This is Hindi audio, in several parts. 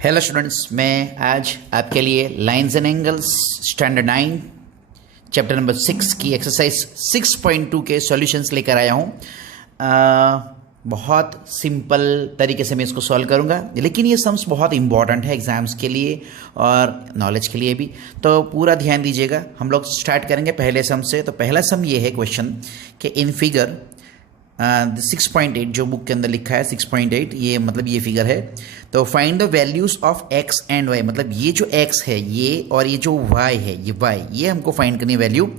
हेलो स्टूडेंट्स, मैं आज आपके लिए lines and angles standard 9 chapter number 6 की एक्सरसाइज 6.2 के सॉल्यूशंस लेकर आया हूँ। बहुत सिंपल तरीके से मैं इसको सॉल्व करूँगा, लेकिन ये सम्स बहुत इंपॉर्टेंट है एग्जाम्स के लिए और नॉलेज के लिए भी, तो पूरा ध्यान दीजिएगा। हम लोग स्टार्ट करेंगे पहले सम से। तो पहला सम ये है क्वेश्चन कि इन फिगर 6.8 जो बुक के अंदर लिखा है 6.8, ये मतलब ये फिगर है। तो find the values of x and y, मतलब ये जो x है ये और ये जो y है ये y, ये हमको फाइंड करनी वैल्यू,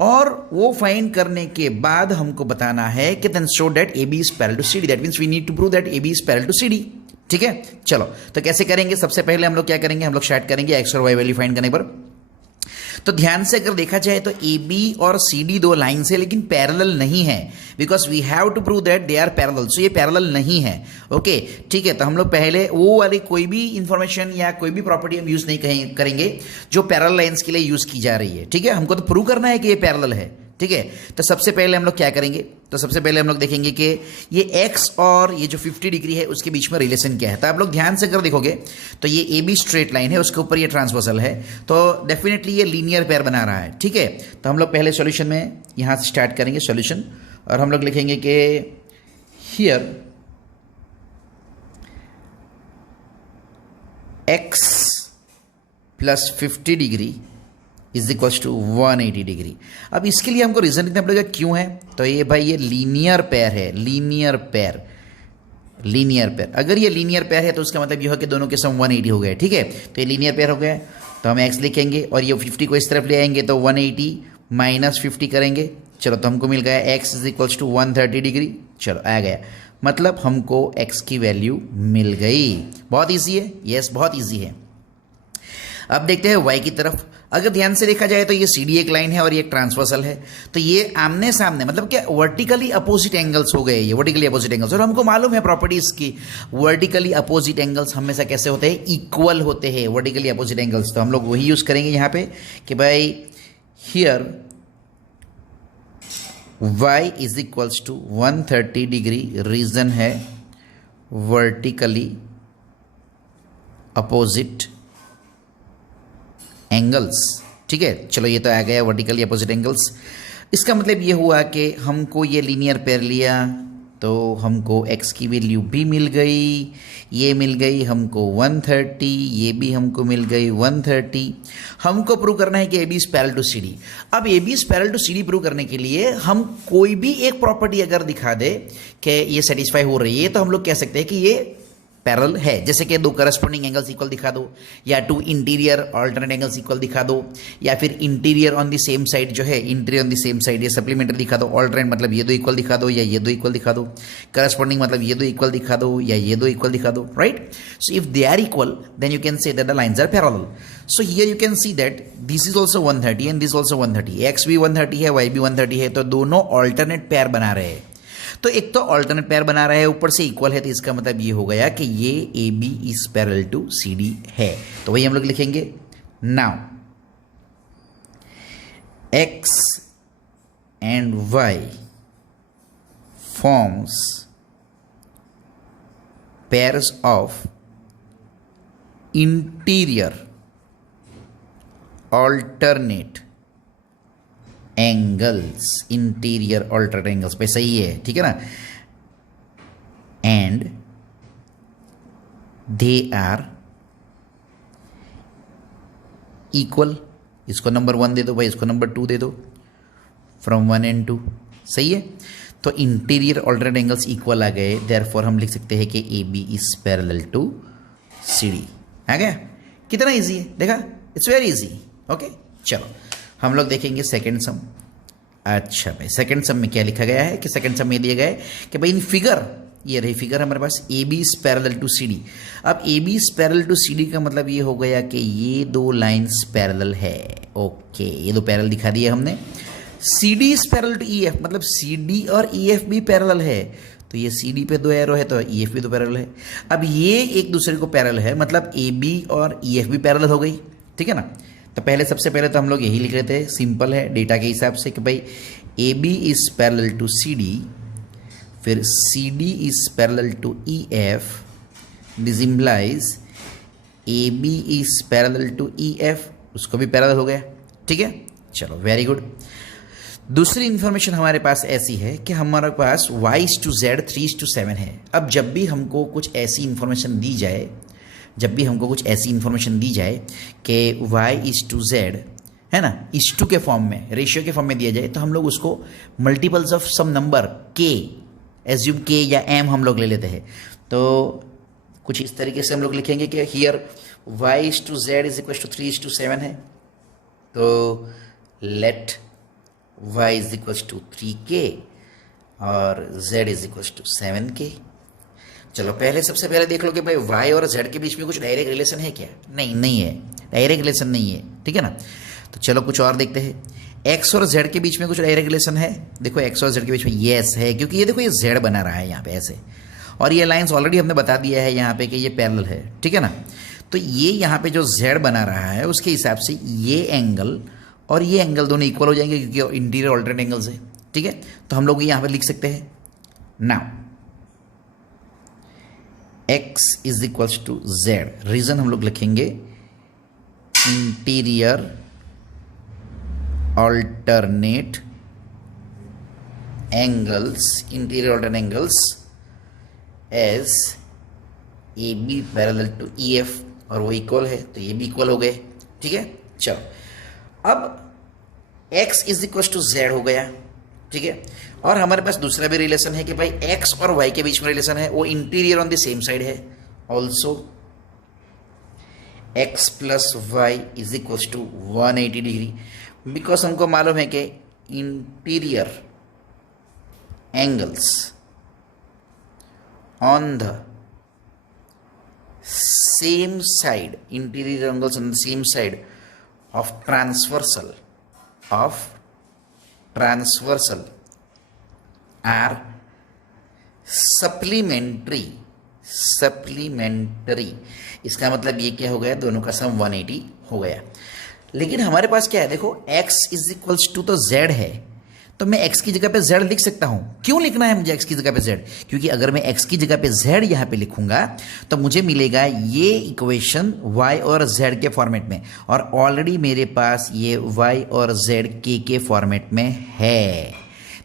और वो फाइंड करने के बाद हमको बताना है कि then show that AB is parallel to CD। That means we need to prove that AB is parallel to CD। ठीक है, चलो तो कैसे करेंगे। सबसे पहले हम लोग क्या करेंगे, हम लोग स्टार्ट करेंगे x और y वैल्यू फाइंड करने पर। तो ध्यान से अगर देखा जाए तो AB और CD दो लाइंस है लेकिन पैरेलल नहीं है, because we have to prove that they are parallel. So ये पैरेलल नहीं है। ओके ठीक है, तो हम लोग पहले वो वाली कोई भी इंफॉर्मेशन या कोई भी प्रॉपर्टी हम यूज नहीं करेंगे जो पैरेलल लाइंस के लिए यूज की जा रही है। ठीक है, हमको तो प्रूव करना है कि ये पैरेलल है। ठीक है, तो सबसे पहले हम लोग क्या करेंगे, तो सबसे पहले हम लोग देखेंगे कि ये x और ये जो 50 डिग्री है उसके बीच में रिलेशन क्या है। तो आप लोग ध्यान से अगर देखोगे तो ये AB स्ट्रेट लाइन है, उसके ऊपर ये ट्रांसवर्सल है, तो डेफिनेटली ये लीनियर पेयर बना रहा है। ठीक है, तो हम लोग पहले सॉल्यूशन में यहाँ से स्टार्ट करेंगे सॉल्यूशन, और हम लोग लिखेंगे कि here x plus 50 degree is equals to 180 degree. अब इसके लिए हमको रीजन लिखना पड़ेगा क्यों है। तो ये भाई ये लीनियर पेयर है, लीनियर पेयर, लीनियर पेयर। अगर ये लीनियर पेयर है तो उसका मतलब ये हो कि दोनों के सम 180 हो गए। ठीक है, तो ये लीनियर पेयर हो गया, तो हम x लिखेंगे और ये 50 को इस तरफ ले आएंगे तो 180 माइनस 50 करेंगे। चलो तो हमको मिल गया x is equals to 130 degree. चलो आ गया, मतलब हमको x की वैल्यू मिल गई। बहुत ईजी है, यस बहुत ईजी है। अब देखते हैं y की तरफ। अगर ध्यान से देखा जाए तो ये CD एक लाइन है और ये एक ट्रांसवर्सल है, तो ये आमने सामने मतलब क्या वर्टिकली अपोजिट एंगल्स हो गए, ये वर्टिकली अपोजिट एंगल्स। और हमको मालूम है प्रॉपर्टीज की, वर्टिकली अपोजिट एंगल्स हमेशा कैसे होते हैं, इक्वल होते हैं वर्टिकली अपोजिट एंगल्स। तो हम लोग वही यूज करेंगे यहाँ पे कि भाई here y is equals to 130 degree, reason है वर्टिकली अपोजिट एंगल्स। ठीक है, चलो ये तो आ गया वर्टिकली अपोजिट एंगल्स। इसका मतलब ये हुआ कि हमको ये लीनियर पेयर लिया तो हमको x की वैल्यू भी मिल गई, ये मिल गई हमको 130, ये भी हमको मिल गई 130। हमको प्रूव करना है कि AB is parallel to CD। अब AB is parallel to CD prove करने के लिए हम कोई भी एक प्रॉपर्टी अगर दिखा दे कि ये सेटिस्फाई हो रही है तो हम लोग कह सकते हैं कि ये पैरेलल है। जैसे कि दो करस्पॉन्डिंग एंगल्स इक्वल दिखा दो, या to interior alternate angles equal दिखा दो, या फिर interior on the same side जो है, interior on the same side ये सप्लीमेंट्री दिखा दो। ऑल्टरनेट मतलब ये दो इक्वल दिखा दो या ये दो इक्वल दिखा दो। करस्पॉन्डिंग मतलब ये दो इक्वल दिखा दो या ये दो इक्वल दिखा दो, right. So if they are equal then you can say that the lines are parallel. So here you can see that this is also 130 and this also 130, x भी 130 है, वाई भी 130 है, तो दोनों ऑल्टरनेट पेयर बना रहे हैं। तो एक तो ऑल्टरनेट पेयर बना रहा है, ऊपर से इक्वल है, तो इसका मतलब ये हो गया कि ये AB is parallel to CD है। तो वही हम लोग लिखेंगे now X and Y forms pairs of interior alternate angles, interior alternate angles पे सही है, ठीक है ना। एंड दे आर इक्वल, इसको नंबर 1 दे दो भाई, इसको नंबर 2 दे दो, फ्रॉम 1 and 2, सही है। तो इंटीरियर ऑल्टरनेट एंगल्स इक्वल आ गए, देयरफॉर हम लिख सकते हैं कि AB is parallel to CD। आ गया, कितना इजी है, देखा, इट्स वेरी इजी। ओके चलो हम लोग देखेंगे सेकंड सम। अच्छा भाई, सेकंड सम में क्या लिखा गया है कि सेकंड सम में दिया गया है कि भाई इन फिगर, ये रही फिगर हमारे पास, AB is parallel to CD। अब AB is parallel to CD का मतलब ये हो गया कि ये दो लाइंस पैरेलल है। ओके, ये दो पैरेलल दिखा दिए हमने। CD is parallel to EF, मतलब CD और EF भी पैरेलल है, तो ये CD पे दो एरो है तो EF भी दो पैरेलल है। अब ये एक दूसरे को पैरेलल है, मतलब AB और EF भी पैरेलल हो गई, ठीक है ना। तो पहले सबसे पहले तो हम लोग यही लिख रहे थे, सिंपल है डेटा के हिसाब से कि भाई AB is parallel to CD, फिर CD is parallel to EF, this implies A B is parallel to E F, उसको भी पैरेलल हो गया, ठीक है। चलो वेरी गुड। दूसरी इंफॉर्मेशन हमारे पास ऐसी है कि हमारे पास y/z 3:7 है। अब जब भी हमको कुछ ऐसी इंफॉर्मेशन दी जाए, कि y/z है ना, इस टू के फॉर्म में, रेशियो के फॉर्म में दिया जाए, तो हम लोग उसको multiples of some number k, assume k या m हम लोग ले लेते हैं। तो कुछ इस तरीके से हम लोग लिखेंगे कि here y/z is equal to 3:7 है, तो let y is equal to 3k और z is equal to 7k। चलो पहले सबसे पहले देख लो कि भाई y और z के बीच में कुछ डायरेक्ट रिलेशन है क्या? नहीं है, डायरेक्ट रिलेशन नहीं है, ठीक है ना। तो चलो कुछ और देखते हैं। x और z के बीच में कुछ डायरेक्ट रिलेशन है। देखो x और z के बीच में यस है, क्योंकि ये देखो ये z बना रहा है यहाँ पे ऐसे, और ये लाइंस ऑलरेडी हमने बता दिया है यहाँ पे कि ये पैरेलल है, ठीक है ना। तो ये यहाँ पे जो z बना रहा है उसके हिसाब से ये एंगल और ये एंगल दोनों इक्वल हो जाएंगे, क्योंकि इंटीरियर ऑल्टरनेट एंगल्स है, ठीक है। तो हम लोग यहाँ पे लिख सकते हैं now x is equals to z। Reason हम लोग लिखेंगे interior alternate angles as A B parallel to E F, और वो इक्वल है तो ये भी इक्वल हो गए, ठीक है। चलो अब x is equal to z हो गया, ठीक है। और हमारे पास दूसरा भी रिलेशन है कि भाई x और y के बीच में रिलेशन है, वो interior on the same side है। Also x plus y is equal to 180 degree, because हमको मालूम है कि interior angles on the same side, interior angles on the same side of transversal are supplementary। इसका मतलब ये क्या हो गया, दोनों का सम 180 हो गया। लेकिन हमारे पास क्या है, देखो x इज इक्वल्स टू तो z है, तो मैं x की जगह पे z लिख सकता हूं। क्यों लिखना है मुझे x की जगह पे z? क्योंकि अगर मैं x की जगह पे z यहां पे लिखूंगा तो मुझे मिलेगा ये इक्वेशन y और z के फॉर्मेट में, और ऑलरेडी मेरे पास ये y और z के फॉर्मेट में है,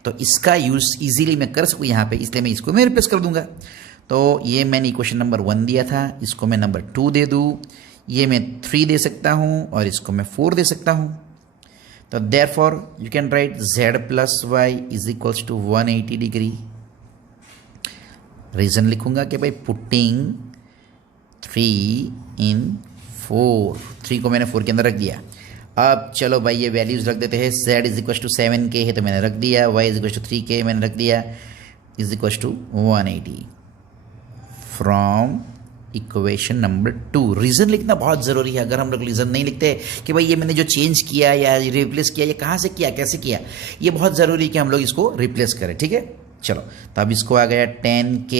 तो इसका यूज इजीली मैं कर सकूं यहां पे, इसलिए मैं इसको मैं रिप्लेस कर दूंगा। तो ये मैंने इक्वेशन नंबर 1 दिया था, इसको मैं नंबर 2 दे दूं, ये मैं 3 दे सकता हूं, और इसको मैं 4 दे सकता हूं। तो therefore you can write z plus y is equals to 180 degree. Reason लिखूंगा कि भाई पुटिंग 3 in 4, 3 को मैंने 4 के अंदर रख दिया। अब चलो भाई ये वैल्यूज रख देते हैं। z is equal to 7k है तो मैंने रख दिया, y is equal to 3k मैंने रख दिया, is equal to 180 from equation number 2। Reason लिखना बहुत ज़रूरी है। अगर हम लोग रीजन नहीं लिखते कि भाई ये मैंने जो चेंज किया या रिप्लेस किया, ये कहाँ से किया, कैसे किया, ये बहुत ज़रूरी कि हम लोग इसको रिप्लेस करें, ठीक है। चलो तो अब इसको आ गया 10k,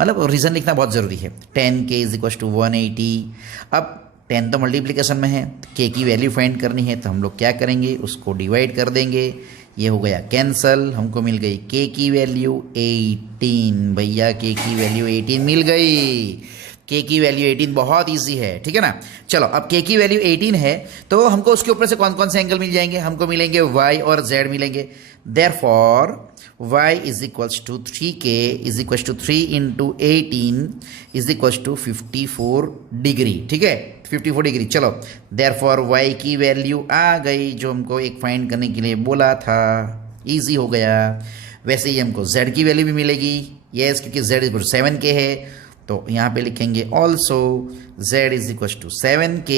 मतलब रीजन लिखना बहुत ज़रूरी है। 10k is equal to 180। अब 10 तो मल्टीप्लिकेशन में है, k की वैल्यू फाइंड करनी है, तो हम लोग क्या करेंगे, उसको डिवाइड कर देंगे, ये हो गया कैंसल, हमको मिल गई k की वैल्यू 18। भैया k की वैल्यू 18 मिल गई। k की वैल्यू 18 बहुत इजी है, ठीक है ना। चलो अब k की वैल्यू 18 है तो हमको उसके ऊपर से कौन कौन से एंगल मिल जाएंगे, हमको मिलेंगे y और z मिलेंगे। Therefore y is equals to 3k is equals to 3 into 18 is equals to 54 degree, ठीक है, 54 डिग्री। चलो देयरफॉर y की वैल्यू आ गई जो हमको एक फाइंड करने के लिए बोला था, इजी हो गया। वैसे ही हमको z की वैल्यू भी मिलेगी, यस, क्योंकि z is equal to 7k है, तो यहाँ पे लिखेंगे also z is equal to 7k,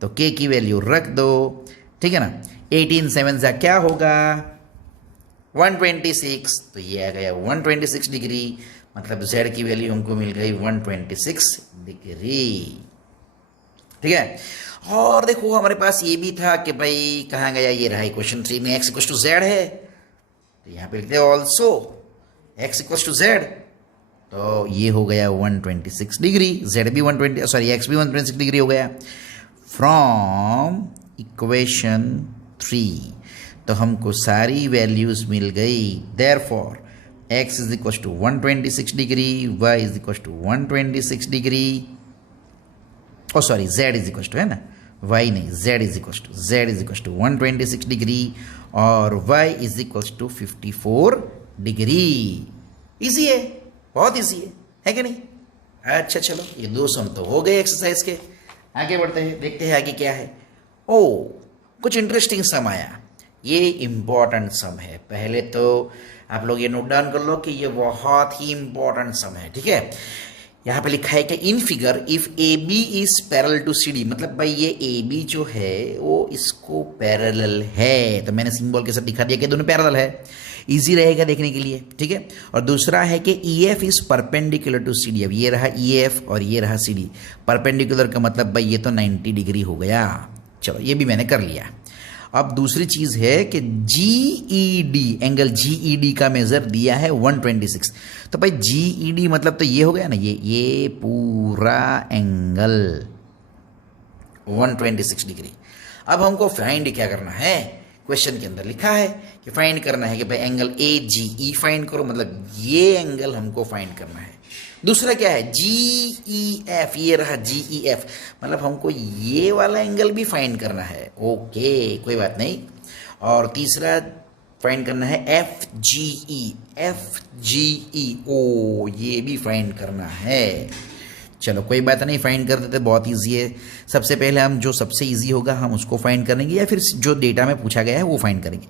तो k की वैल्यू रख दो, ठीक है ना। 18 7 से क्या होगा 126, तो ये आ गया 126 डिग्री, मतलब z की वैल्यू हमको मिल गई 126 डिग्री, ठीक है। और देखो हमारे पास ये भी था कि भाई कहाँ गया, ये रहा क्वेश्चन 3 में x इक्वल टू z है, तो यहाँ पे लिखते हैं also x equal to z, तो ये हो गया 126 डिग्री, z भी 120 सॉरी x भी 126 डिग्री हो गया फ्रॉम इक्वेशन 3। तो हमको सारी वैल्यूज मिल गई। Therefore x is equal to 126 degree, y is equal to 126 degree, oh sorry, z is equal to, है ना, y नहीं, z is equal to 126 degree और y is equal to 54 degree. Easy है, बहुत इजी है कि नहीं? अच्छा चलो, ये दो सम तो हो गए एक्सरसाइज के। आगे बढ़ते हैं, देखते हैं आगे क्या है। ओ, कुछ इंटरेस्टिंग सम आया, ये इंपॉर्टेंट सम है। पहले तो आप लोग ये नोट डाउन कर लो कि ये बहुत ही इंपॉर्टेंट सम है, ठीक है। यहाँ पे लिखा है कि in figure if A B is parallel to C D, मतलब भाई ये ए बी जो है वो इसको पैरेलल है, तो मैंने सिंबल के साथ दिखा दिया कि दोनों पैरेलल है, इजी रहेगा देखने के लिए, ठीक है। और दूसरा है कि E F is perpendicular to C D. अब ये रहा ई एफ और ये रहा सी डी, परपेंडिकुलर का मतलब भाई ये तो 90 डिग्री हो गया। चलो ये भी मैंने कर लिया। अब दूसरी चीज है कि G E D, angle G E D का मेजर दिया है 126, तो भाई जी ई डी मतलब तो ये हो गया ना, ये पूरा एंगल 126 डिग्री। अब हमको फाइंड क्या करना है, क्वेश्चन के अंदर लिखा है कि फाइंड करना है कि भाई angle A G E find करो, मतलब ये एंगल हमको फाइंड करना है। दूसरा क्या है, जी ई एफ, ये रहा जी ई एफ, मतलब हमको ये वाला एंगल भी फाइंड करना है। ओके, कोई बात नहीं। और तीसरा फाइंड करना है F G E, F G ई, ओ ये भी फाइंड करना है। चलो कोई बात नहीं, फाइंड कर देते, बहुत इजी है। सबसे पहले हम जो सबसे इजी होगा हम उसको फाइंड करेंगे, या फिर जो डेटा में पूछा गया है वो फाइंड करेंगे।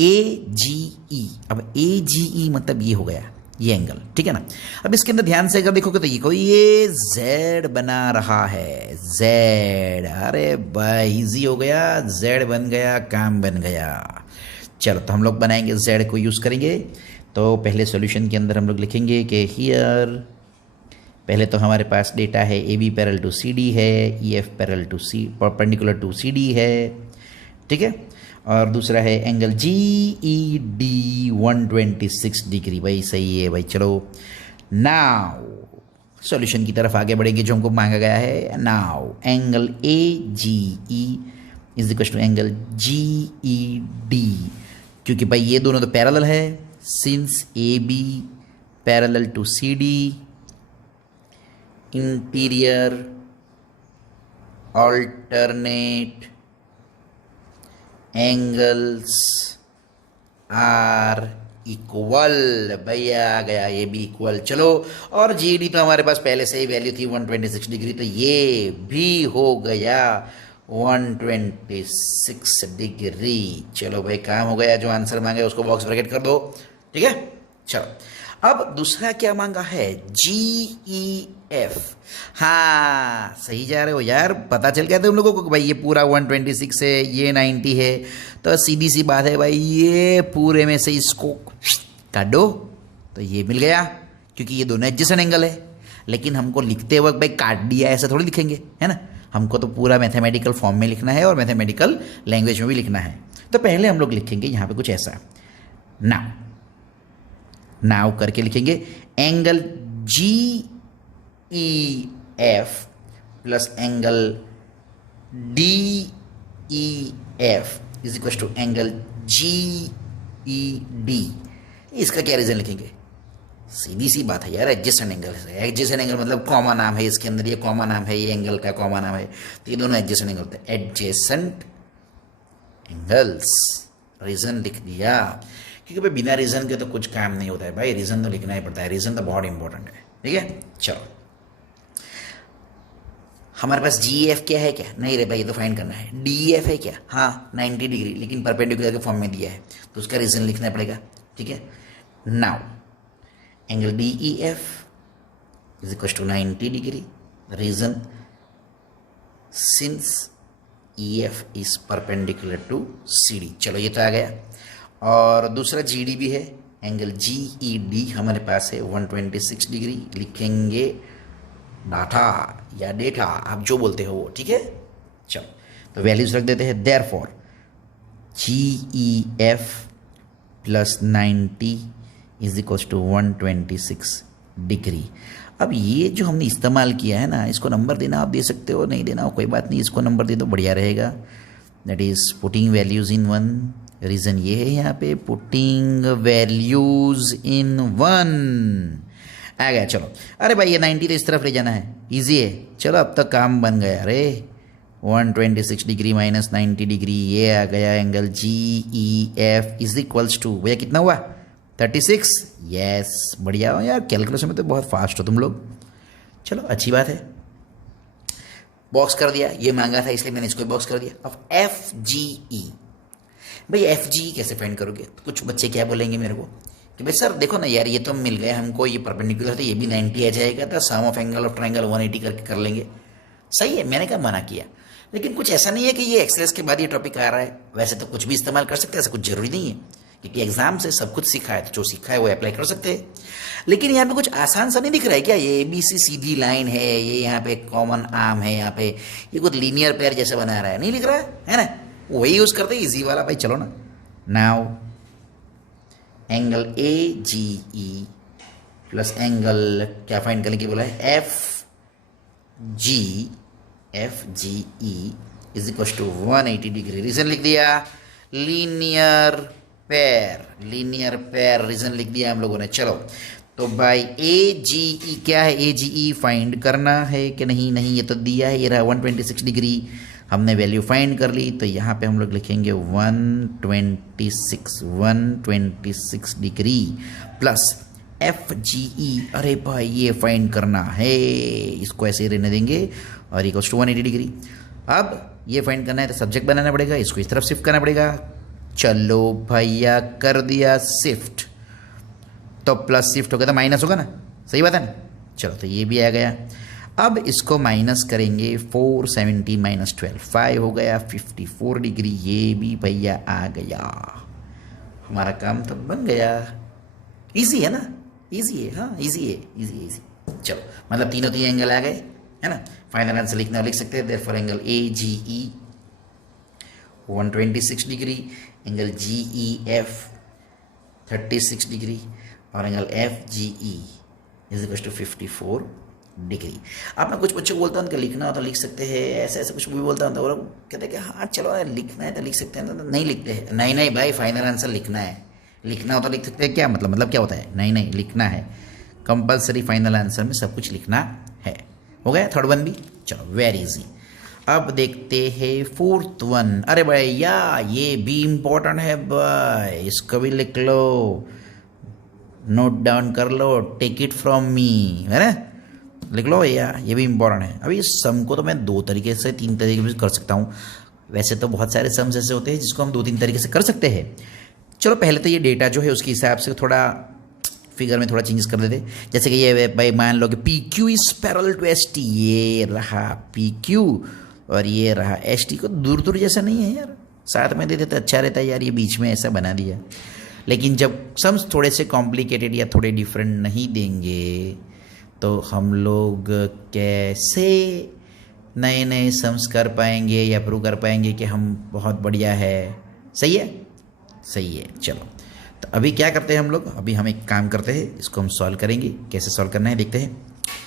ए जी ई, अब ए जी ई मतलब ये हो गया ये एंगल, ठीक है ना। अब इसके अंदर ध्यान से अगर देखोगे तो ये Z बना रहा है, Z, अरे भाई इजी हो गया, Z बन गया, काम बन गया। चलो तो हम लोग बनाएंगे, Z को यूज़ करेंगे। तो पहले सॉल्यूशन के अंदर हम लोग लिखेंगे कि हियर, पहले तो हमारे पास डेटा है A B parallel to C D है, E F parallel to C, perpendicular to C D है, ठीक है। और दूसरा है angle G E D 126 degree, भाई सही है भाई। चलो नाउ सॉल्यूशन की तरफ आगे बढ़ेंगे जो हमको मांगा गया है। Now angle A G E is equal to angle G E D, क्योंकि भाई ये दोनों तो पैरेलल है, since A B parallel to C D, interior alternate angles are equal, भैया आ गया ये भी इक्वल। चलो, और जी डी तो हमारे पास पहले से ही वैल्यू थी 126 डिग्री, तो ये भी हो गया 126 डिग्री। चलो भाई काम हो गया, जो आंसर मांगे उसको बॉक्स ब्रैकेट कर दो, ठीक है। चलो अब दूसरा क्या मांगा है, जी ई एफ। हाँ सही जा रहे हो यार, पता चल गया था तुम लोगों को भाई ये पूरा 126 है, ये 90 है, तो सीधी सी बात है भाई ये पूरे में से इसको काट दो तो ये मिल गया, क्योंकि ये दोनों एडजेसेंट एंगल है। लेकिन हमको लिखते वक्त भाई काट दिया ऐसा थोड़ी लिखेंगे, है ना, हमको तो पूरा मैथमेटिकल फॉर्म में लिखना है और मैथमेटिकल लैंग्वेज में भी लिखना है। तो पहले हम लोग लिखेंगे यहाँ पे कुछ ऐसा, नाउ करके लिखेंगे angle G E F plus angle D E F is equal to angle G E D. इसका क्या रीज़न लिखेंगे, सीधी सी बात है यार, एडजेसेंट एंगल है। एडजेसेंट एंगल मतलब कॉमन नाम है इसके अंदर, ये कॉमन नाम है, ये एंगल का कॉमन नाम है, तो ये दोनों एडजेसेंट एंगल होते हैं, एडजेसेंट एंगल्स। रीज़न लिख दिया, क्योंकि भाई बिना रीज़न के तो कुछ काम नहीं होता है भाई, रीज़न तो लिखना ही पड़ता है, रीज़न तो बहुत इंपॉर्टेंट है, ठीक है। चलो हमारे पास जी एफ क्या है, क्या नहीं रे भाई ये तो फाइंड करना है। डी एफ है क्या, हाँ 90 डिग्री, लेकिन परपेंडिकुलर के फॉर्म में दिया है तो उसका रीज़न लिखना पड़ेगा, ठीक है। Now angle D E F is equal to 90 degree, reason since E F is perpendicular to C D. चलो ये तो आ गया। और दूसरा जी डी भी है, एंगल जी ई डी हमारे पास है 126 डिग्री, लिखेंगे डाटा या डेटा, आप जो बोलते हो वो, ठीक है। चलो तो वैल्यूज रख देते हैं, therefore G E F plus 90 is equal to 126 degree. अब ये जो हमने इस्तेमाल किया है ना, इसको नंबर देना आप दे सकते हो, नहीं देना हो कोई बात नहीं, इसको नंबर दे दो बढ़िया रहेगा। That is putting values in one, reason ये है यहाँ पे पुटिंग वैल्यूज इन वन। आ गया। चलो, अरे भाई ये 90 तो इस तरफ ले जाना है, इजी है। चलो अब तक काम बन गया। अरे 126 डिग्री माइनस 90 डिग्री, ये आ गया angle G E F is equals to, भैया कितना हुआ 36। यस, बढ़िया हो यार, कैलकुलेशन में तो बहुत फास्ट हो तुम लोग। चलो अच्छी बात है, बॉक्स कर दिया, ये मांगा था इसलिए मैंने इसको बॉक्स कर दिया। अब एफ जी ई, भाई एफ जी ई कैसे फाइंड करोगे? तो कुछ बच्चे क्या बोलेंगे मेरे को कि भाई सर देखो ना यार, ये तो मिल गया हमको, ये परपेंडिकुलर था, ये भी 90 आ जाएगा, तो सम ऑफ एंगल ऑफ ट्रायंगल 180 करके कर लेंगे। सही है, मैंने क्या मना किया, लेकिन कुछ ऐसा नहीं है कि ये एक्सरसाइज के बाद ये टॉपिक आ रहा है। वैसे तो कुछ भी इस्तेमाल कर सकते हैं, ऐसा कुछ जरूरी नहीं है, क्योंकि एग्जाम से सब कुछ सीखा है, तो जो सीखा है वो अप्लाई कर सकते हैं। लेकिन यहाँ पे कुछ आसान सा नहीं दिख रहा है क्या? ये बी सी सीधी लाइन है, ये यहाँ पे कॉमन आर्म है, यहाँ पे ये कुछ लीनियर पेयर जैसे बना रहा है, नहीं लिख रहा है ना? वही यूज करते हैं इजी वाला। भाई चलो ना, now angle A G E plus angle क्या फाइंड करने की बोला है, F G E is equal to 180 degree. Reason लिख दिया, लीनियर पेयर रीजन लिख दिया हम लोगों ने। चलो तो भाई ए जी ई क्या है, ए जी ई फाइंड करना है कि नहीं? नहीं, ये तो दिया है, ये रहा 126 डिग्री, हमने वैल्यू फाइंड कर ली। तो यहाँ पे हम लोग लिखेंगे 126 डिग्री प्लस एफ जी ई। अरे भाई ये फाइंड करना है, इसको ऐसे ही रहने देंगे, और इक्वल्स टू 180 डिग्री। अब ये फाइंड करना है तो सब्जेक्ट बनाना पड़ेगा, इसको इस तरफ शिफ्ट करना पड़ेगा। चलो भैया कर दिया शिफ्ट, तो प्लस शिफ्ट होगा तो माइनस होगा ना, सही बात है ना? चलो तो ये भी आ गया। अब इसको माइनस करेंगे, 470 माइनस 12 5 हो गया 54 डिग्री। ये भी भैया आ गया, हमारा काम तो बन गया। इजी है ना? इजी है, हाँ इजी है, इजी। चलो मतलब तीनों एंगल आ गए, है ना? फाइनल आंसर लिखना लिख सकते हैं, therefore angle A G E 126 degree, angle G E F 36 degree, और angle F G E is equal to 54 degree. आपने कुछ बच्चों को बोलता है उनका लिखना हो तो लिख सकते हैं, ऐसे कुछ भी बोलता हूँ तो वो लोग कहते हैं कि हाँ चलो लिखना है तो लिख सकते हैं, तो नहीं लिखते हैं। नहीं भाई, फाइनल आंसर लिखना है, लिखना हो तो लिख सकते हैं। क्या मतलब क्या होता है? नहीं लिखना है, कंपलसरी फाइनल आंसर में सब कुछ लिखना है। हो गया थर्ड वन भी। चलो वेरी इजी। अब देखते हैं फोर्थ वन। अरे भाई ये भी इम्पोर्टेंट है भाई, इसको भी लिख लो, नोट डाउन कर लो, टेक इट फ्रॉम मी, है ना? लिख लो भैया, ये भी इम्पोर्टेंट है। अभी सम को तो मैं 2 तरीके से 3 तरीके से कर सकता हूँ। वैसे तो बहुत सारे सम्स ऐसे होते हैं जिसको हम 2-3 तरीके से कर सकते हैं। चलो पहले तो ये डेटा जो है उसके हिसाब से थोड़ा फिगर में थोड़ा चेंजेस कर देते। जैसे कि ये भाई मान लो कि P Q is parallel to S T, ये रहा पी क्यू और ये रहा एस टी। को दूर जैसा नहीं है यार, साथ में दे देते अच्छा रहता है यार, ये बीच में ऐसा बना दिया। लेकिन जब सम्स थोड़े से कॉम्प्लिकेटेड या थोड़े डिफरेंट नहीं देंगे तो हम लोग कैसे नए सम्स कर पाएंगे या प्रूव कर पाएंगे कि हम बहुत बढ़िया है। सही है, सही है। चलो तो अभी क्या करते हैं हम लोग, अभी हम एक काम करते हैं, इसको हम सॉल्व करेंगे। कैसे सॉल्व करना है देखते हैं।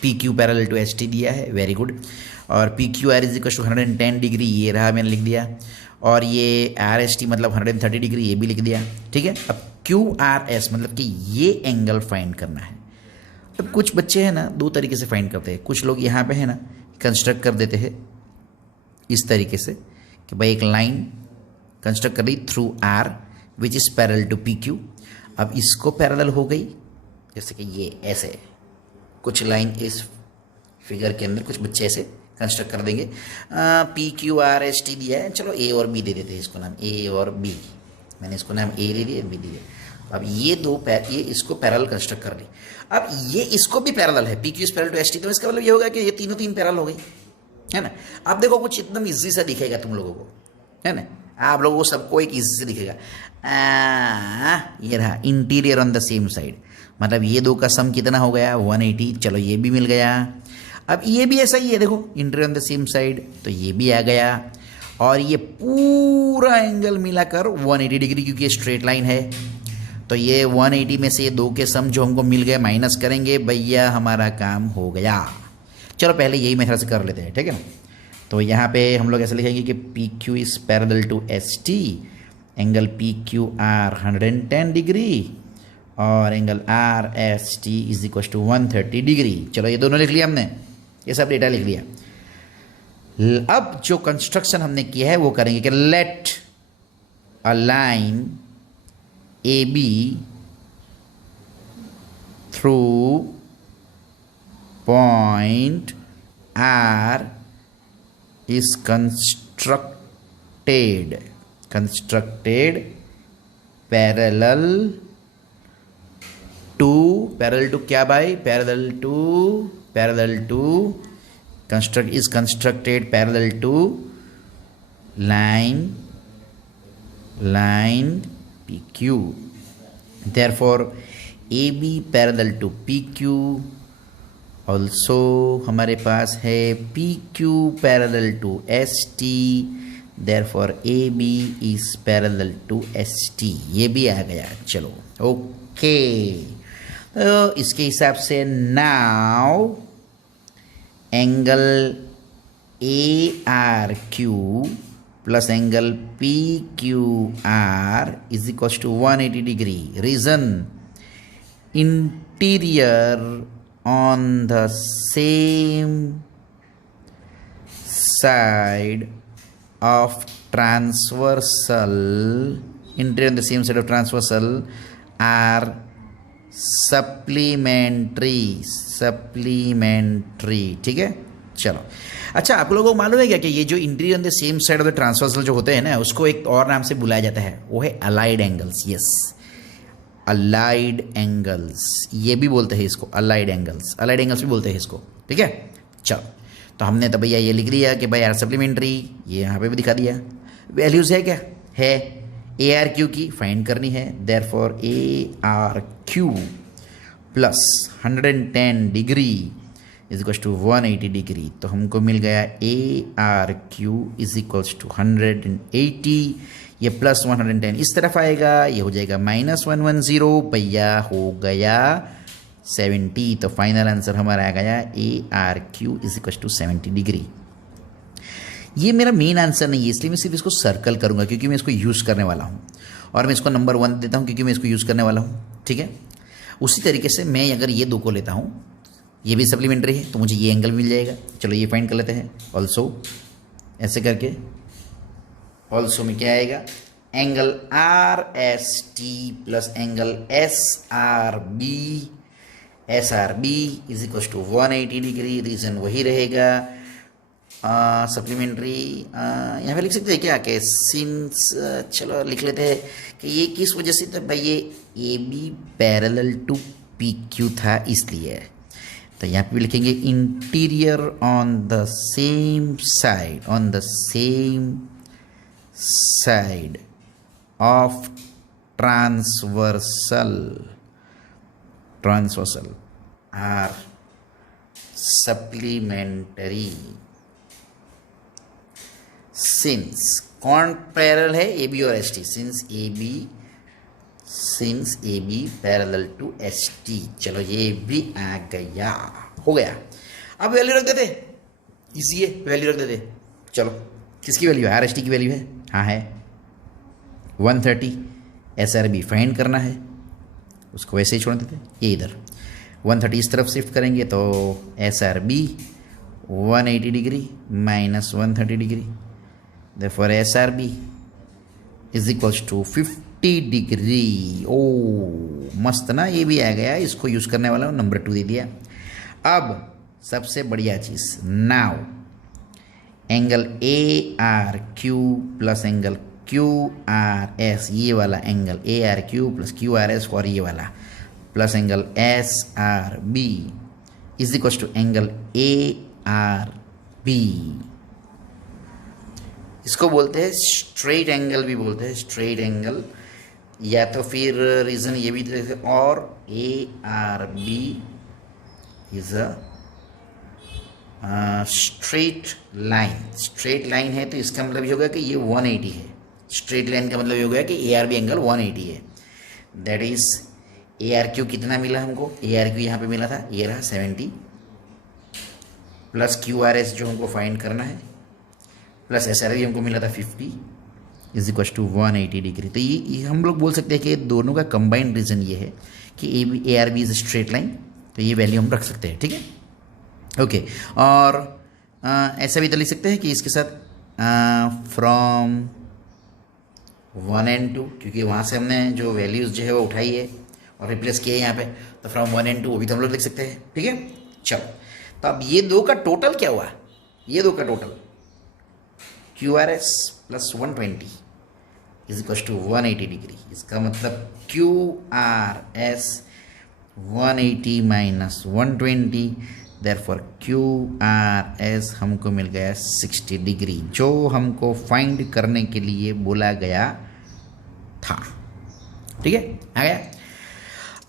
P Q parallel to S T दिया है, वेरी गुड। और P Q R is equal to 110 degree, ये रहा मैंने लिख दिया। और ये आर एस टी मतलब 130 डिग्री, ये भी लिख दिया। ठीक है, अब क्यू आर एस मतलब कि ये एंगल फाइंड करना है। अब कुछ बच्चे हैं ना 2 तरीके से फाइंड करते हैं। कुछ लोग यहाँ पे है ना कंस्ट्रक्ट कर देते हैं इस तरीके से कि भाई एक लाइन कंस्ट्रक्ट कर दी through R which is parallel to P Q. अब इसको पैरेलल हो गई, जैसे कि ये ऐसे कुछ लाइन इस फिगर के अंदर कुछ बच्चे ऐसे कंस्ट्रक्ट कर देंगे। P Q R S T दिया है, चलो ए और बी दे देते हैं इसको नाम, ए और बी। मैंने इसको नाम ए दे दिया, बी दिया। अब ये ये इसको पैरेलल कंस्ट्रक्ट कर ली। अब ये इसको भी पैरेलल है, P Q is parallel to S T, तो इसका मतलब ये होगा कि ये तीन पैरेलल हो गई, है ना? अब देखो कुछ एकदम इजी सा दिखेगा तुम लोगों को, है ना? आप लोगों को सबको एक इजी से दिखेगा। ये रहा interior on the same side, मतलब ये 2 का सम कितना हो गया 180। चलो ये भी मिल गया। अब ये भी ऐसा ही है, देखो interior on the same side, तो ये भी आ गया। और ये पूरा एंगल मिलाकर 180 डिग्री, क्योंकि ये स्ट्रेट लाइन है। तो ये 180 में से ये 2 के सम जो हमको मिल गए माइनस करेंगे, भैया हमारा काम हो गया। चलो पहले यही मेथड से कर लेते हैं, ठीक है ना? तो यहाँ पे हम लोग ऐसे लिखेंगे कि P Q is parallel to S T, angle P Q R 110 degree, और angle R S T is equal to 130 degree. चलो ये दोनों लिख लिया हमने, ये सब डेटा लिख लिया। अब जो कंस्ट्रक्शन हमने किया है वो करेंगे कि let a line A B through point R is constructed parallel to क्या भाई, parallel to constructed parallel to line PQ. Therefore AB parallel to PQ, also हमारे पास है PQ parallel to ST, therefore AB is parallel to ST। ये भी आ गया। चलो ओके, तो इसके हिसाब से now angle ARQ plus angle PQR is equal to 180 degree. Reason, interior on the same side of transversal, interior on the same side of transversal are supplementary. ठीक है, चलो। अच्छा, आप लोगों को मालूम है क्या कि ये जो interior on the same side of the transversal जो होते हैं ना, उसको एक और नाम से बुलाया जाता है, वो है allied angles. Yes, allied angles, ये भी बोलते हैं इसको, अलाइड एंगल्स भी बोलते हैं इसको। ठीक है, चलो। तो हमने तो भैया ये लिख लिया कि भाई आर सप्लीमेंट्री, ये यहाँ पे भी दिखा दिया। वैल्यूज है क्या, है ARQ की फाइंड करनी है। Therefore ARQ plus 110 degree is equal to 180 degree. तो हमको मिल गया ARQ इज इक्वल टू 180, ये प्लस 110 इस तरफ आएगा, ये हो जाएगा -110, भैया हो गया 70। तो फाइनल आंसर हमारा आ गया ARQ is equal to 70 degree. ये मेरा मेन आंसर नहीं है, इसलिए मैं सिर्फ इसको सर्कल करूंगा क्योंकि मैं इसको यूज़ करने वाला हूँ, और मैं इसको नंबर 1 देता हूँ क्योंकि मैं इसको यूज़ करने वाला हूँ। ठीक है, उसी तरीके से मैं अगर ये दो को लेता हूँ, ये भी सप्लीमेंट्री है, तो मुझे ये एंगल मिल जाएगा। चलो ये फाइंड कर लेते हैं। ऑल्सो ऐसे करके, ऑल्सो में क्या आएगा, angle RST plus angle SRB is equal to 180 degree. Reason वही रहेगा, सप्लीमेंट्री। यहाँ पे लिख सकते हैं क्या कि सिंस, चलो लिख लेते हैं कि ये किस वजह से, तो भाई ये AB पैरेलल टू PQ था इसलिए। तो यहाँ पे भी लिखेंगे interior on the same side of transversal are supplementary. Since कौन पैरेलल है, AB और ST, since AB parallel to ST। चलो ये भी आ गया, हो गया। अब वैल्यू रख देते, इजी है, वैल्यू रख देते। चलो किसकी वैल्यू है, RST की वैल्यू है, हाँ है 130। SRB फाइंड करना है, उसको वैसे ही छोड़ देते। ये इधर 130 इस तरफ शिफ्ट करेंगे तो SRB 180 degree minus 130 degree. Therefore SRB is equals to 50 degree. ओ मस्त ना, ये भी आ गया, इसको यूज़ करने वाला हूँ, नंबर 2 दे दिया। अब सबसे बढ़िया चीज़, now angle ARQ plus angle QRS, ये वाला angle ARQ plus QRS for ये वाला, plus angle SRB is equal to angle ARB। इसको बोलते हैं स्ट्रेट एंगल भी बोलते हैं, स्ट्रेट एंगल, या तो फिर रीज़न ये भी देते हैं, और ARB is a straight line है। तो इसका मतलब ये होगा कि ये 180 है। स्ट्रेट लाइन का मतलब ये होगा कि ARB एंगल 180 है। दैट इज ARQ कितना मिला हमको, ARQ यहाँ पे मिला था, ये रहा 70, प्लस QRS जो हमको फाइंड करना है, प्लस SRB हमको मिला था 50, इज इक्वल टू 180 डिग्री। तो ये हम लोग बोल सकते हैं कि दोनों का कंबाइंड रीज़न ये है कि A R B is straight line, तो ये वैल्यू हम रख सकते हैं, ठीक है। ओके, और ऐसा भी तो लिख सकते हैं कि इसके साथ फ्रॉम 1 and 2, क्योंकि वहाँ से हमने जो वैल्यूज़ जो है वो उठाई है और रिप्लेस किए यहाँ पे, तो फ्रॉम 1 and 2 वो भी तो हम लोग लिख सकते हैं, ठीक है। चलो, तो अब ये दो का टोटल क्या हुआ, ये दो का total Q R S plus 120 is equal to 180 degree. इसका मतलब Q R S 180 minus 120, therefore Q R S हमको मिल गया 60 डिग्री, जो हमको फाइंड करने के लिए बोला गया था, ठीक है, आ गया।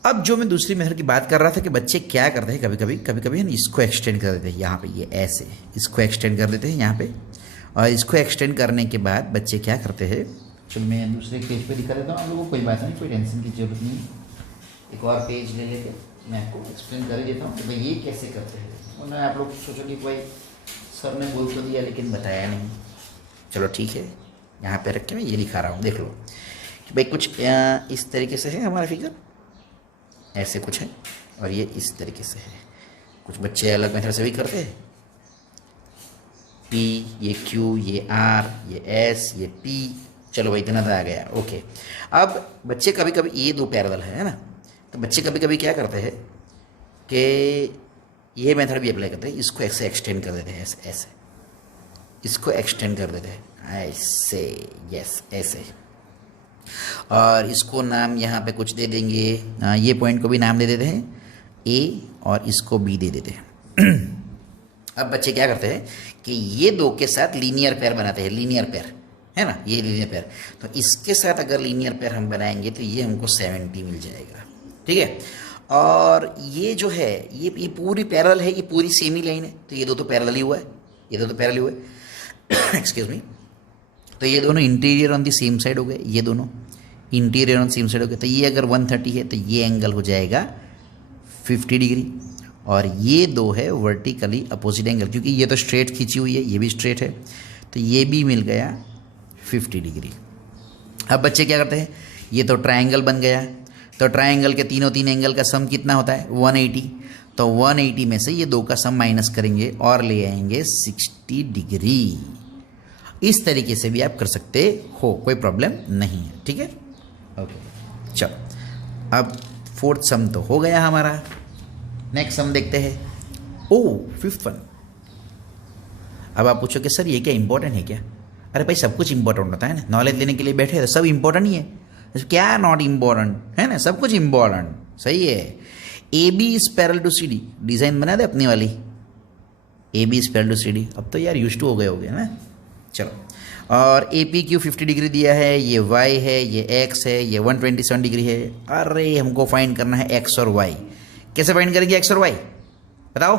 अब जो मैं दूसरी मेथड की बात कर रहा था कि बच्चे क्या करते हैं, कभी कभी ना इसको एक्सटेंड कर देते हैं, यहाँ पे ये ऐसे इसको एक्सटेंड कर देते हैं यहाँ पे, और इसको एक्सटेंड करने के बाद बच्चे क्या करते हैं, चलो मैं दूसरे पेज पे दिखा देता हूँ आप लोगों को, कोई बात नहीं, कोई टेंशन की जरूरत नहीं। एक और पेज ले लेके मैं आपको एक्सप्लेन कर ही देता हूँ कि भाई ये कैसे करते हैं, वरना आप लोग सोचोगे भाई सर ने बोल तो दिया लेकिन बताया नहीं। चलो ठीक है, यहाँ पे रख के मैं ये लिखा रहा हूँ, देख लो कि भाई कुछ इस तरीके से है हमारा फिगर, ऐसे कुछ है, और ये इस तरीके से है। कुछ बच्चे अलग मेथड से भी करते हैं, P, ये Q, ये R, ये S, ये P, चलो भाई इतना तो आ गया, ओके। अब बच्चे कभी कभी ये दो पैरेलल है ना, तो बच्चे कभी कभी क्या करते हैं कि ये मेथड भी अप्लाई करते हैं, इसको ऐसे एक्सटेंड कर देते हैं, ऐसे ऐसे इसको एक्सटेंड कर देते हैं ऐसे, यस ऐसे, और इसको नाम यहाँ पे कुछ दे देंगे, ये पॉइंट को भी नाम दे देते हैं A और इसको B दे देते हैं। अब बच्चे क्या करते हैं कि ये दो के साथ लीनियर पेयर बनाते हैं, लीनियर पेयर है ना, ये लीनियर पेयर, तो इसके साथ अगर लीनियर पेयर हम बनाएंगे तो ये हमको 70 मिल जाएगा, ठीक है। और ये जो है ये पूरी पैरेलल है, ये पूरी सेम ही लाइन है, तो ये दो तो पैरेलल ही हुआ है, ये दो तो पैरेलल हुआ है, एक्सक्यूज मी। तो ये दोनों interior on the same side हो गए, ये दोनों इंटीरियर ऑन सेम साइड हो गए, तो ये अगर 130 है तो ये एंगल हो जाएगा 50 डिग्री, और ये दो है वर्टिकली अपोजिट एंगल, क्योंकि ये तो स्ट्रेट खींची हुई है, ये भी स्ट्रेट है, तो ये भी मिल गया 50 डिग्री। अब बच्चे क्या करते हैं, ये तो ट्रायंगल बन गया, तो ट्रायंगल के तीनों तीन एंगल का सम कितना होता है 180, तो 180 में से ये दो का सम माइनस करेंगे और ले आएंगे 60 डिग्री। इस तरीके से भी आप कर सकते हो, कोई प्रॉब्लम नहीं है, ठीक है, ओके। चलो अब फोर्थ सम तो हो गया हमारा, नेक्स्ट सम देखते हैं, ओ फिफ्थ वन। अब आप पूछो कि सर ये क्या इंपॉर्टेंट है क्या? अरे भाई सब कुछ इंपॉर्टेंट होता है ना, नॉलेज लेने के लिए बैठे तो सब इंपॉर्टेंट ही है, क्या नॉट इंपॉर्टेंट है ना, सब कुछ इंपॉर्टेंट, सही है। A B is parallel to C D, design बना दे अपनी वाली, A B is parallel to C D, अब तो यार यूज्ड टू हो गए होगे ना। चलो, और ए पी क्यू 50 डिग्री दिया है, ये वाई है, ये एक्स है, ये 127 डिग्री है। अरे हमको फाइंड करना है एक्स और वाई, कैसे फाइंड करेंगे एक्स और वाई, बताओ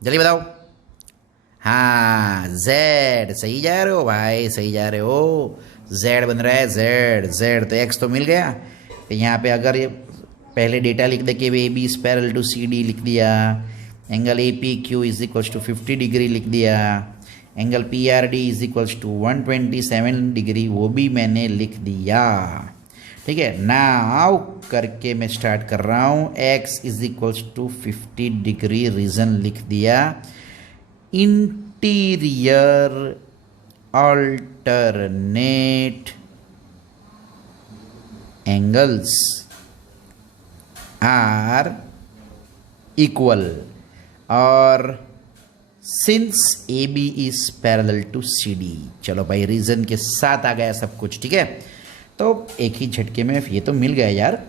जल्दी बताओ। हाँ जेड, सही जा रहे हो भाई, सही जा रहे हो, जेड बन रहा है, जेड जेड, तो एक्स तो मिल गया। तो यहाँ पे अगर ये पहले डेटा लिख दे कि A B is parallel to C D लिख दिया, angle A P Q is equal to 50 degree लिख दिया, angle P R D is equals to 127 degree वो भी मैंने लिख दिया, ठीक है। नाउ करके मैं स्टार्ट कर रहा हूँ, X is equals to 50 degree reason लिख दिया, interior alternate angles are equal और since AB is parallel to CD। चलो भाई रीजन के साथ आ गया सब कुछ, ठीक है। तो एक ही झटके में ये तो मिल गया यार।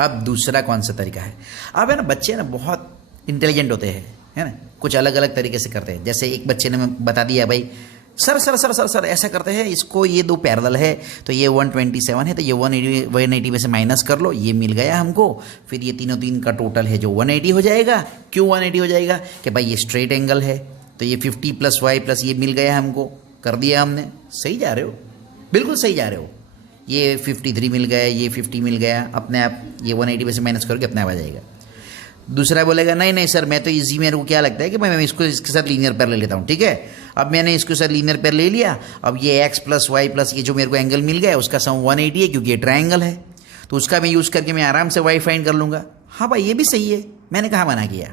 अब दूसरा कौन सा तरीका है, अब है ना बच्चे ना बहुत इंटेलिजेंट होते हैं, है ना, कुछ अलग अलग तरीके से करते हैं। जैसे एक बच्चे ने बता दिया भाई sir sir sir sir sir ऐसा करते हैं, इसको ये दो पैरेलल है तो ये 127 है, तो ये 180 में से माइनस कर लो, ये मिल गया हमको। फिर ये तीनों तीन का टोटल है जो 180 हो जाएगा। क्यों 180 हो जाएगा कि भाई ये स्ट्रेट एंगल है, तो ये 50 प्लस वाई प्लस ये मिल गया हमको, कर दिया हमने। सही जा रहे हो, बिल्कुल सही जा रहे हो। ये 53 मिल गया, ये 50 मिल गया, अपने आप ये 180 में से माइनस करोगे अपने आप आ जाएगा। दूसरा बोलेगा नहीं नहीं सर, मैं तो इजी, मेरे को क्या लगता है कि मैं इसको इसके साथ लीनियर पेयर ले लेता हूँ, ठीक है। अब मैंने इसके साथ लीनियर पेयर ले लिया, अब ये एक्स प्लस वाई प्लस ये जो मेरे को एंगल मिल गया उसका सम 180 है, क्योंकि ये ट्रायंगल है, तो उसका मैं यूज़ करके मैं आराम से वाई फाइंड कर लूँगा। हाँ भाई, ये भी सही है, मैंने कहाँ मना किया।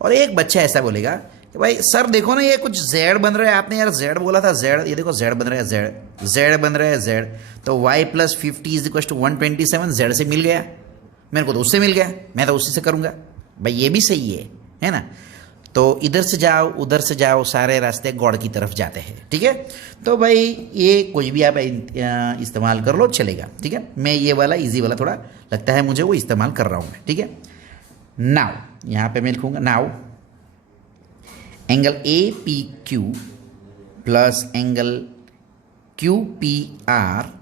और एक बच्चा ऐसा बोलेगा कि भाई सर देखो ना, ये कुछ जेड बन रहा है, आपने यार जेड बोला था, जेड, ये देखो जेड बन रहा है, जेड बन रहा है, जेड, तो Y plus 50 is equal to 127, Z से मिल गया, मेरे को तो उससे मिल गया, मैं तो उसी से करूँगा। भाई ये भी सही है ना। तो इधर से जाओ उधर से जाओ, सारे रास्ते गॉड की तरफ जाते हैं, ठीक है। तो भाई ये कुछ भी आप इस्तेमाल कर लो, चलेगा, ठीक है। मैं ये वाला इजी वाला थोड़ा लगता है मुझे, वो इस्तेमाल कर रहा हूँ मैं, ठीक है। नाउ यहाँ पे मैं लिखूँगा, now angle A P Q plus angle Q P R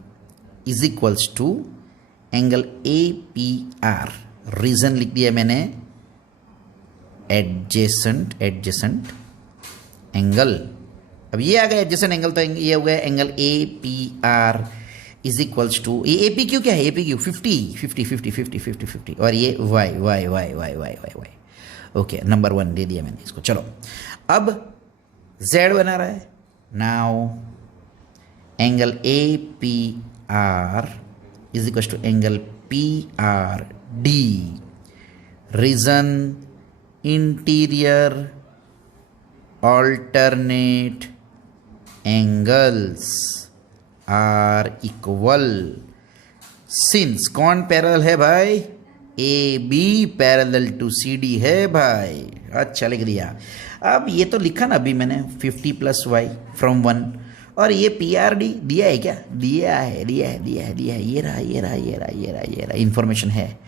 is equals to angle A P R. Reason लिख दिया मैंने, एडजेसेंट एंगल। अब ये आ गया एडजेसेंट एंगल, तो ये हो गया angle A P R is equals to, ये ए पी क्यू क्या है, ए पी क्यू 50 और ये वाई। ओके, नंबर 1 दे दिया मैंने इसको। चलो अब जेड बना रहा है। Now angle A P R is equals to angle P R D. Reason interior alternate angles are equal since कौन पैरेलल है भाई, A B parallel to C D है भाई। अच्छा लिख दिया। अब ये तो लिखा ना अभी मैंने 50 प्लस वाई फ्रॉम 1, और ये पी आर डी दिया है क्या, दिया है, ये रहा इंफॉर्मेशन है।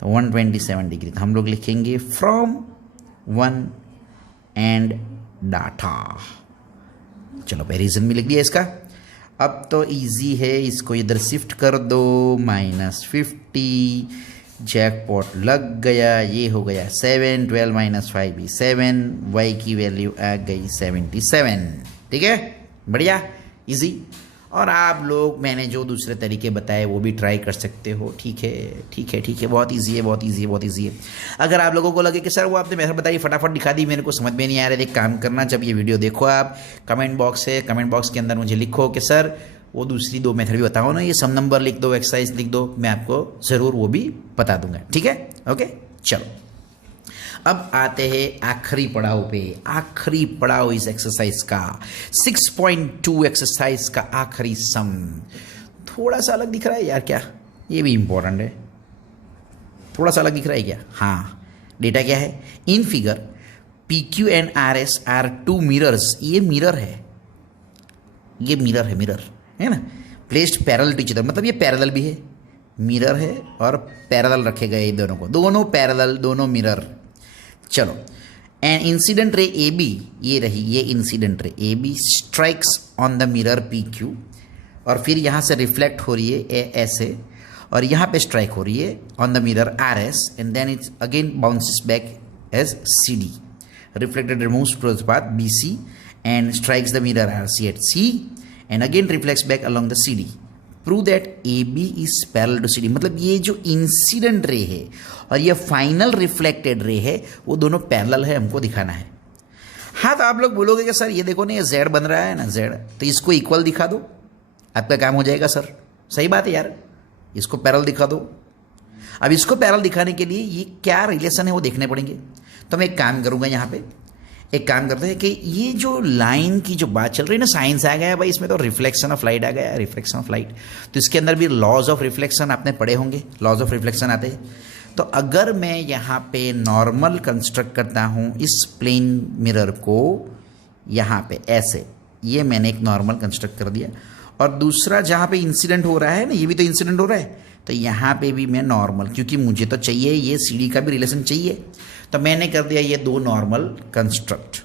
तो 127 डिग्री, तो हम लोग लिखेंगे फ्रॉम 1 एंड डाटा। चलो भाई रीजन में लिख दिया इसका। अब तो इजी है, इसको इधर शिफ्ट कर दो, -50, जैकपॉट लग गया, ये हो गया 7, 12 - 5 भी 7, वाई की वैल्यू आ गई 77, ठीक है, बढ़िया इजी। और आप लोग मैंने जो दूसरे तरीके बताए वो भी ट्राई कर सकते हो, ठीक है, बहुत इजी है। अगर आप लोगों को लगे कि सर वो आपने मेथड बताई फटाफट दिखा दी, मेरे को समझ में नहीं आ रहा है, एक काम करना, जब ये वीडियो देखो आप, कमेंट बॉक्स है, कमेंट बॉक्स के अंदर मुझे लिखो कि सर वो दूसरी 2 मेथड भी बताओ ना, ये सम नंबर लिख दो, एक्सरसाइज लिख दो, मैं आपको ज़रूर वो भी बता दूंगा, ठीक है, ओके। चलो अब आते हैं आखिरी पड़ाव पे, आखिरी पड़ाव इस एक्सरसाइज का 6.2 एक्सरसाइज का आखिरी सम। थोड़ा सा अलग दिख रहा है यार, क्या ये भी इंपॉर्टेंट है, थोड़ा सा अलग दिख रहा है क्या, हाँ। डेटा क्या है, in figure P Q and R S are 2 mirrors, ये मिरर है, मिरर है ना, placed parallel to each other, मतलब ये पैरेलल भी है, मिरर है और पैरेलल रखे गए दोनों को, दोनों पैरेलल, दोनों मिरर। चलो, an incident ray A B, ये रही, ये incident ray A B strikes on the mirror P Q, और फिर यहाँ से रिफ्लेक्ट हो रही है ऐसे, और यहाँ पे स्ट्राइक हो रही है on the mirror R S, and then it's again bounces back as C D, reflected removes towards path B C and strikes the mirror R C at C and again reflects back along the C D. Prove that A B is parallel to C D, मतलब ये जो इंसिडेंट रे है और ये फाइनल रिफ्लेक्टेड रे है, वो दोनों पैरेलल है, हमको दिखाना है। हाँ, तो आप लोग बोलोगे कि सर ये देखो ना, ये जेड बन रहा है ना, जेड, तो इसको इक्वल दिखा दो, आपका काम हो जाएगा सर। सही बात है यार, इसको पैरेलल दिखा दो। अब इसको पैरेलल दिखाने के लिए ये क्या रिलेशन है वो देखने पड़ेंगे, तो मैं एक काम करूँगा, यहाँ पे एक काम करते हैं कि ये जो लाइन की जो बात चल रही है ना, साइंस आ गया भाई इसमें, तो रिफ्लेक्शन ऑफ लाइट आ गया, रिफ्लेक्शन ऑफ लाइट, तो इसके अंदर भी लॉज ऑफ रिफ्लेक्शन आपने पढ़े होंगे, लॉज ऑफ रिफ्लेक्शन आते हैं। तो अगर मैं यहाँ पे नॉर्मल कंस्ट्रक्ट करता हूँ इस प्लेन मिरर को, यहाँ पे ऐसे, ये मैंने एक नॉर्मल कंस्ट्रक्ट कर दिया, और दूसरा जहाँ पे इंसिडेंट हो रहा है ना, ये भी तो इंसिडेंट हो रहा है, तो यहाँ पे भी मैं नॉर्मल, क्योंकि मुझे तो चाहिए ये सी डी का भी रिलेशन चाहिए, तो मैंने कर दिया ये 2 नॉर्मल कंस्ट्रक्ट,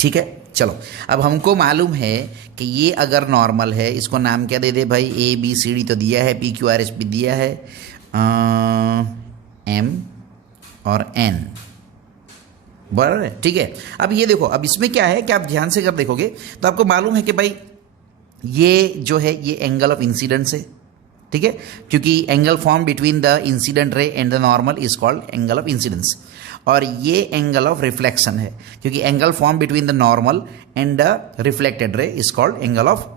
ठीक है। चलो, अब हमको मालूम है कि ये अगर नॉर्मल है, इसको नाम क्या दे दे भाई, ए बी सी डी तो दिया है, पी क्यू आर एस भी दिया है, एम और एन, बराबर है, ठीक है। अब ये देखो, अब इसमें क्या है कि आप ध्यान से अगर देखोगे तो आपको मालूम है कि भाई ये जो है ये एंगल ऑफ इंसिडेंस है, ठीक है, क्योंकि angle form between the incident ray and the normal is called angle of incidence, और ये एंगल ऑफ रिफ्लेक्शन है, क्योंकि angle form between the normal and the reflected ray is called angle of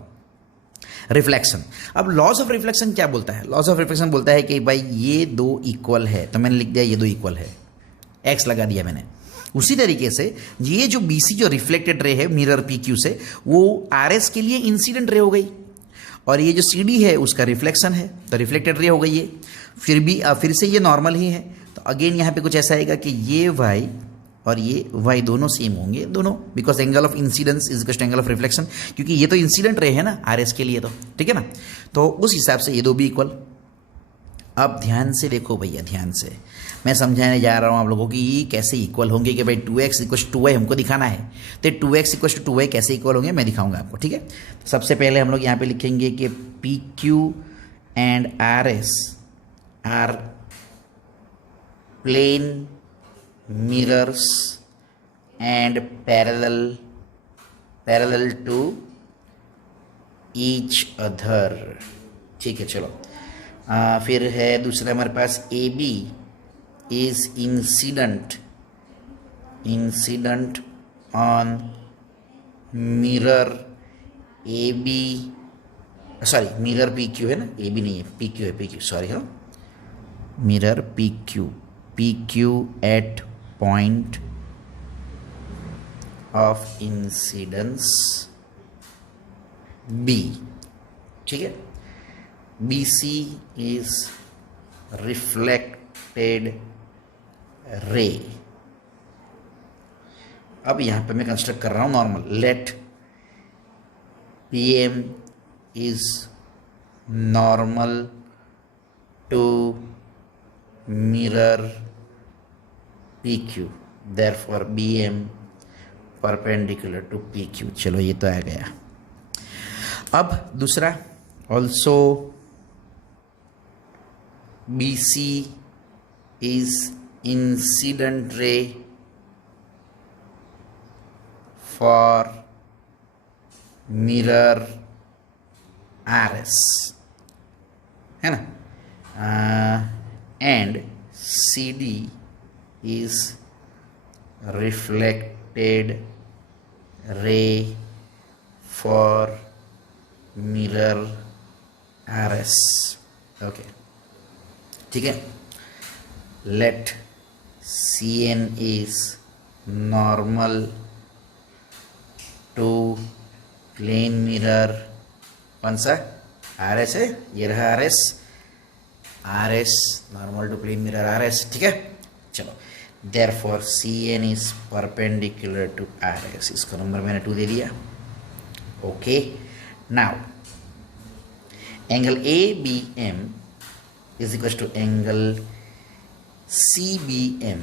reflection. अब लॉस ऑफ रिफ्लेक्शन क्या बोलता है? लॉस ऑफ रिफ्लेक्शन बोलता है कि भाई ये दो इक्वल है, तो मैंने लिख दिया ये दो इक्वल है, एक्स लगा दिया मैंने। उसी तरीके से ये जो BC जो रिफ्लेक्टेड रे है मिरर PQ से, वो RS के लिए इंसिडेंट रे हो गई, और ये जो CD है उसका रिफ्लेक्शन है, तो रिफ्लेक्टेड रे हो गई ये। फिर से ये नॉर्मल ही है, तो अगेन यहाँ पे कुछ ऐसा आएगा कि ये Y और ये Y दोनों सेम होंगे, दोनों, because angle of incidence is equal to angle of reflection, क्योंकि ये तो इंसिडेंट रे है ना RS के लिए, तो ठीक है ना, तो उस हिसाब से ये दो भी इक्वल। अब ध्यान से देखो भैया, ध्यान से मैं समझाने जा रहा हूँ आप लोगों की ये कैसे इक्वल होंगे, कि भाई 2x इक्वल टू 2y हमको दिखाना है, तो 2x इक्वल टू 2y कैसे इक्वल होंगे मैं दिखाऊंगा आपको, ठीक है। तो सबसे पहले हम लोग यहाँ पे लिखेंगे कि PQ and RS are plane mirrors and parallel to each other, ठीक है। चलो फिर है दूसरा हमारे पास AB is incident on mirror AB, sorry mirror PQ है ना, AB नहीं है, PQ है, PQ सॉरी है, mirror PQ at point of incidence B, ठीक है। BC is reflected रे। अब यहां पे मैं कंस्ट्रक्ट कर रहा हूं normal, let PM is normal to mirror PQ, therefore BM perpendicular to PQ। चलो ये तो आ गया। अब दूसरा, also BC is incident ray for mirror RS, है ना, and CD is reflected ray for mirror RS, okay, ठीक है। let CN is normal to plane mirror, कौन सा RS है, ये रहा RS normal to plane mirror RS, ठीक है। चलो therefore CN is perpendicular to RS, इसका नंबर मैंने 2 दे दिया, okay. Now angle ABM is equal to angle CBM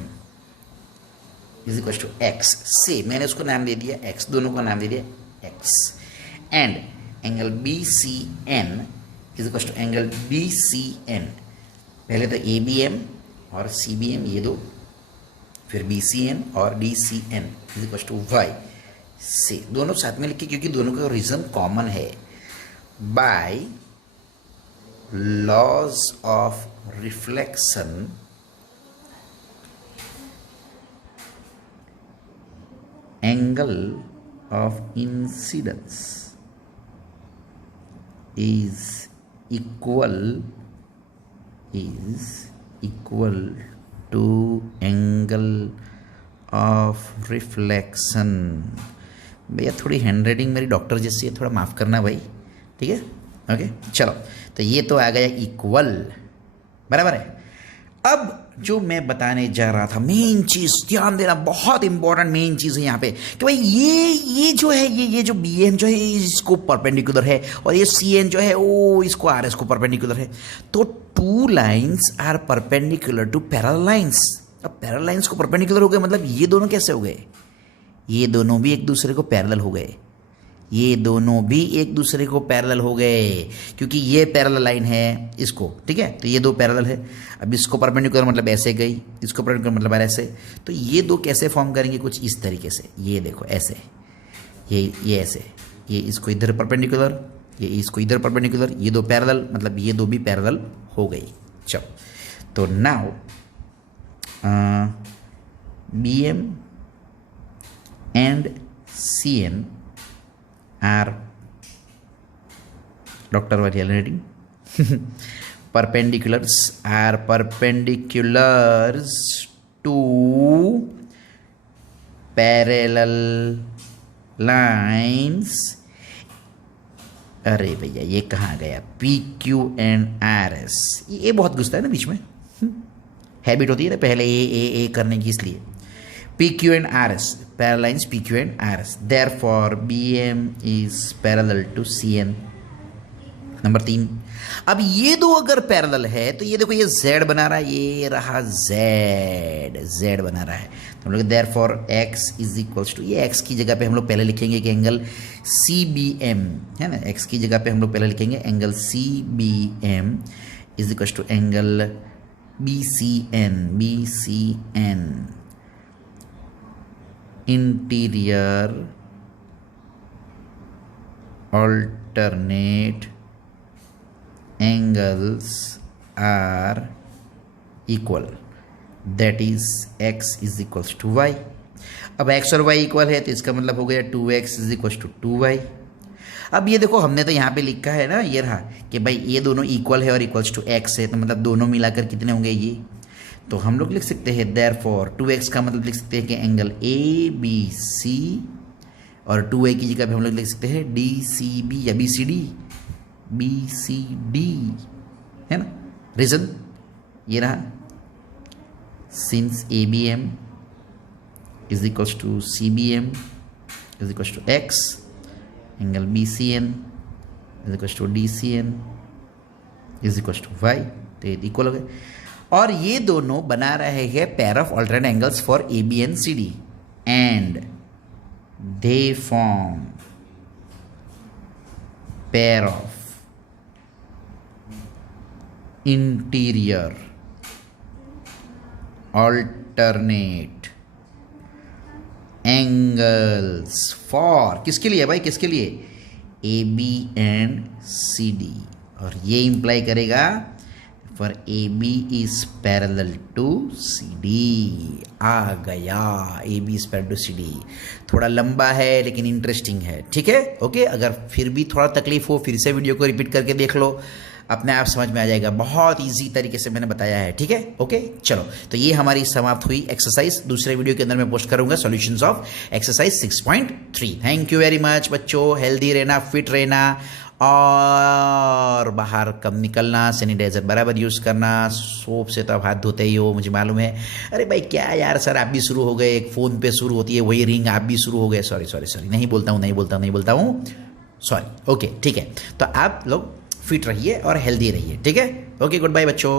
is equal to x से, मैंने उसको नाम दे दिया x, दोनों को नाम दे दिया x, and angle BCN is equal to angle BCN, पहले तो ABM और CBM ये दो, फिर BCN और DCN is equal to y से, दोनों साथ में लिखे क्योंकि दोनों का रीजन कॉमन है। By laws of reflection angle of incidence is equal to angle of reflection। भैया थोड़ी हैंडराइटिंग मेरी डॉक्टर जैसी है, थोड़ा माफ़ करना भाई, ठीक है, ओके। चलो तो ये तो आ गया इक्वल, बराबर है। अब जो मैं बताने जा रहा था, मेन चीज़ ध्यान देना, बहुत इंपॉर्टेंट मेन चीज़ है यहाँ पे, कि भाई ये जो है, ये जो BM जो है इसको परपेंडिकुलर है, और ये CN जो है वो इसको RS को परपेंडिकुलर है, तो 2 lines are perpendicular to parallel lines. अब पैरेलल लाइन्स को परपेंडिकुलर हो गए, मतलब ये दोनों कैसे हो गए, ये दोनों भी एक दूसरे को पैरेलल हो गए, ये दोनों भी एक दूसरे को पैरेलल हो गए, क्योंकि ये पैरेलल लाइन है इसको, ठीक है, तो ये दो पैरेलल है। अब इसको परपेंडिकुलर मतलब ऐसे गई, इसको परपेंडिकुलर मतलब ऐसे, तो ये दो कैसे फॉर्म करेंगे, कुछ इस तरीके से, ये देखो ऐसे, ये ऐसे, ये इसको इधर परपेंडिकुलर, ये इसको इधर परपेंडिकुलर, ये दो पैरेलल, मतलब ये दो भी पैरेलल हो गई। चलो, तो now B M and C N are, doctor वाली writing, perpendiculars are perpendiculars to parallel lines। अरे भैया ये कहाँ गया, P Q and R S, ये बहुत घुसता है ना बीच में, हैबिट होती है ना पहले ए करने की, इसलिए P Q and R S, parallel lines P Q and R S, therefore B M is parallel to C N. Number 3, अब ये दो अगर पैरेलल है तो ये देखो ये z बना रहा है, ये रहा z बना रहा है, तो हम लोग therefore x is equals to, ये x की जगह पे हम लोग पहले लिखेंगे कि एंगल सी बी एम है ना, x की जगह पे हम लोग पहले लिखेंगे angle C B M is equals to angle B C N interior alternate angles are equal, that is x is equals to y। अब x और y इक्वल है तो इसका मतलब हो गया 2x is equals to 2y। अब ये देखो हमने तो यहाँ पे लिखा है ना, ये रहा कि भाई ये दोनों इक्वल है और इक्वल्स टू x है, तो मतलब दोनों मिलाकर कितने होंगे ये, तो हम लोग लिख सकते हैं देयरफॉर 2x का मतलब लिख सकते हैं कि एंगल ए बी सी, और 2a की जगह पे हम लोग लिख सकते हैं डी सी बी या बी सी डी, है ना। रीजन ये रहा, since A B M is equals to C B M is equals to X, angle B C N is equals to D C N is equals to Y, तो ये इक्वल हो गए। और ये दोनों बना रहे हैं pair of alternate angles for A B and C D, and they form pair of interior alternate angles for, किसके लिए भाई, किसके लिए, A B and C D, और ये इंप्लाई करेगा for A B is parallel to C D. आ गया, A B is parallel to C D, थोड़ा लंबा है लेकिन इंटरेस्टिंग है, ठीक है, ओके। अगर फिर भी थोड़ा तकलीफ हो फिर से वीडियो को रिपीट करके देख लो, अपने आप समझ में आ जाएगा, बहुत इजी तरीके से मैंने बताया है, ठीक है, ओके। चलो, तो ये हमारी समाप्त हुई एक्सरसाइज, दूसरे वीडियो के अंदर मैं पोस्ट करूंगा solutions of exercise 6.3। Thank you very much बच्चों, हेल्दी रहना, फिट रहना, और बाहर कम निकलना, सैनिटाइजर बराबर यूज़ करना, सोप से तो आप हाथ धोते ही हो, मुझे मालूम है। अरे भाई क्या यार सर, आप भी शुरू हो गए, एक फ़ोन पे शुरू होती है वही रिंग, आप भी शुरू हो गए, सॉरी, नहीं बोलता हूँ, सॉरी, ओके, ठीक है। तो आप लोग फिट रहिए और हेल्दी रहिए, ठीक है, ओके, गुड बाय बच्चों।